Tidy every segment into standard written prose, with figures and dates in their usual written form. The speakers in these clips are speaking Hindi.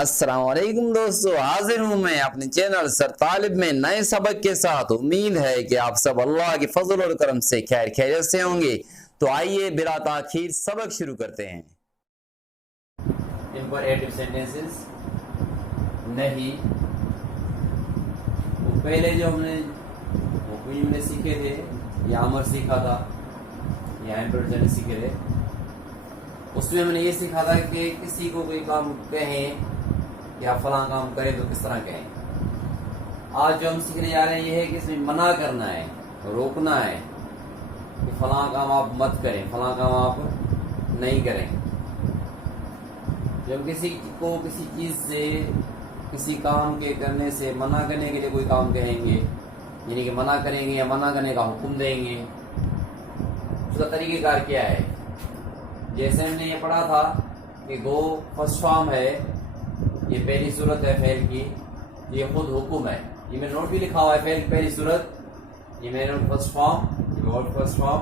अस्सलाम वालेकुम दोस्तों, हाजिर हूँ मैं अपने चैनल सर तालिब में नए सबक के साथ। उम्मीद है कि आप सब अल्लाह के फजल और करम से खैर खैरियत से होंगे। तो आइए बिला ताखीर सबक शुरू करते हैं। इंपरेटिव सेंटेंसेस नहीं, वो पहले जो हमने सीखे थे, या अमर सीखा था या इंपरेटिव सीखे थे, उसमें हमने ये सीखा था कि किसी को कोई काम कहें या फला काम करें तो किस तरह कहें। आज जो हम सीखने जा रहे हैं ये है कि इसमें मना करना है, रोकना है कि फला काम आप मत करें, फला काम आप नहीं करें। जब किसी को किसी चीज से, किसी काम के करने से मना करने के लिए कोई काम कहेंगे, यानी कि मना करेंगे या मना करने का हुक्म देंगे, उसका तरीकेकार क्या है। जैसे हमने ये पढ़ा था कि गो फर्स्ट फॉर्म है, ये पहली सूरत है फेल की, ये खुद हुक्म है। ये मैंने नोट भी लिखा हुआ है, फेल की पहली सूरत, ये मैंने फर्स्ट फॉर्म, ये वर्ड फर्स्ट फॉर्म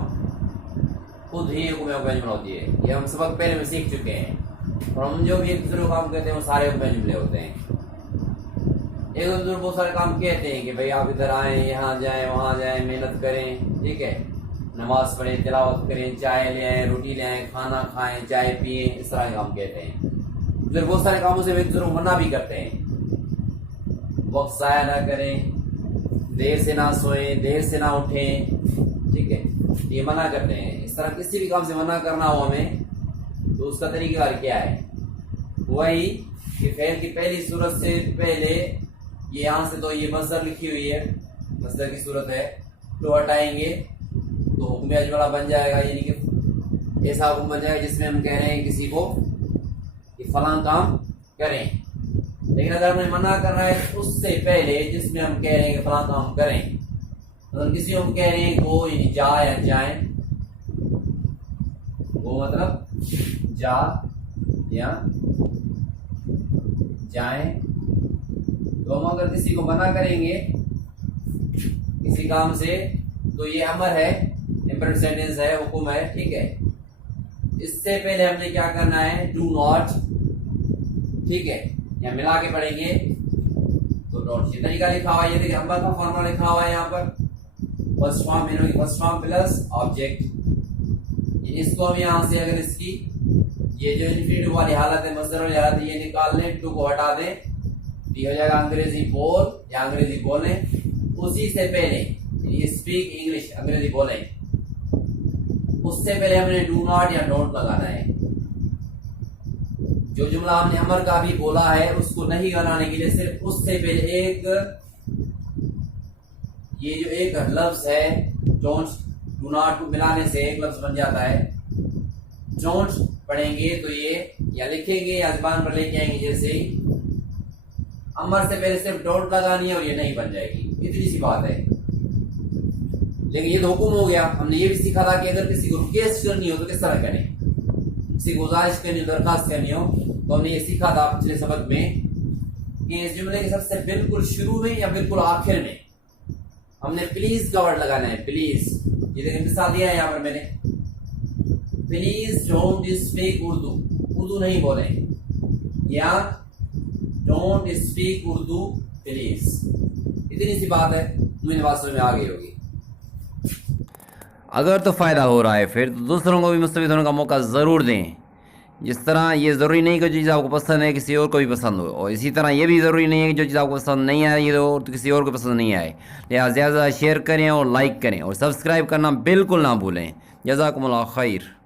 खुद ही हुक्म जुमला होती है। ये हम सबक पहले में सीख चुके हैं। और हम जो भी एक दूसरे को काम करते हैं वो सारे हुक्म जुमले होते हैं। एक दूसरे बहुत सारे काम कहते हैं कि भाई आप इधर आए, यहाँ जाए, वहां जाए, मेहनत करें, ठीक है, नमाज पढ़ें, तिलावत करें, चाय ले आए, रोटी ले आए, खाना खाएं, चाय पिए, इस तरह के काम कहते हैं। फिर बहुत सारे कामों से एक दूसरे को मना भी करते हैं। वक्त जाया ना करें, देर से ना सोएं, देर से ना उठें, ठीक है, ये मना करते हैं। इस तरह किसी भी काम से मना करना हो हमें तो उसका तरीका क्या है, वही कि फेल की पहली सूरत से पहले ये यहां से तो ये मसदर लिखी हुई है, मसदर की सूरत है, तो हटाएंगे तो हुक्म अजमला बन जाएगा। यानी कि ऐसा हुक्म बन जाएगा जिसमें हम कह रहे हैं किसी को कि फलां काम करें। लेकिन अगर हमें मना करना है उससे पहले जिसमें हम कह रहे हैं कि फलां काम करें, अगर किसी को हम कह रहे हैं गो, यानी जा या जाए, गो मतलब जा या जाए, तो हम अगर किसी को मना करेंगे किसी काम से तो ये अमर है, इंपरेटिव सेंटेंस है, हुक्म है, ठीक है। इससे पहले हमने क्या करना है, डू नॉट, ठीक है, या मिला के पढ़ेंगे तो डॉट। ये तरीका लिखा हुआ है, ये देखिए अमर का फॉर्मूला लिखा हुआ है यहाँ पर, first form first form plus object. इसको हम यहाँ से अगर इसकी ये जो इन्फिनिटिव वाली हालत है, मसदर वाली हालत है, ये निकाल लें, टू को हटा दें, ये हो जाएगा अंग्रेजी बोल या अंग्रेजी बोले। उसी से पहले ये स्पीक इंग्लिश, अंग्रेजी बोले, उससे पहले हमने डू नॉट या डोंट लगाना है। जो जुमला हमने अमर का भी बोला है उसको नहीं बनाने के लिए सिर्फ उससे पहले एक, ये जो एक लफ्ज है डोंट, डू नॉट को मिलाने से एक लफ्ज बन जाता है। डोंट पढ़ेंगे तो ये या लिखेंगे या जुबान पर लेके आएंगे, जैसे ही अमर से पहले सिर्फ डोंट लगानी है और ये नहीं बन जाएगी, इतनी सी बात है। लेकिन ये तो हुक्म हो गया। हमने ये भी सीखा था कि अगर किसी को रिक्वेस्ट करनी हो तो किस तरह करें, किसी को गुजारिश करनी हो, दरखास्त करनी हो, तो हमने ये सीखा था पिछले सबक में कि इस जुमले के सबसे बिल्कुल शुरू में या बिल्कुल आखिर में हमने प्लीज का वर्ड लगाना है, प्लीज। ये देखिए मिसाल दिया है यहाँ पर मैंने, please don't speak Urdu, Urdu नहीं बोले, या डोंट स्पीक उर्दू प्लीज। इतनी सी बात है, मुझे बात समझ में आ गई होगी। अगर तो फ़ायदा हो रहा है फिर तो दूसरों को भी मुस्तफ़ीद होने का मौका ज़रूर दें। जिस तरह ये ज़रूरी नहीं कि जो चीज़ आपको पसंद है किसी और को भी पसंद हो, और इसी तरह ये भी ज़रूरी नहीं है कि जो चीज़ आपको पसंद नहीं आ रही है तो किसी और को पसंद नहीं आए। लिहाजा ज़्यादा शेयर करें और लाइक करें और सब्सक्राइब करना बिल्कुल ना भूलें। जज़ाकुमुल्लाह खैर।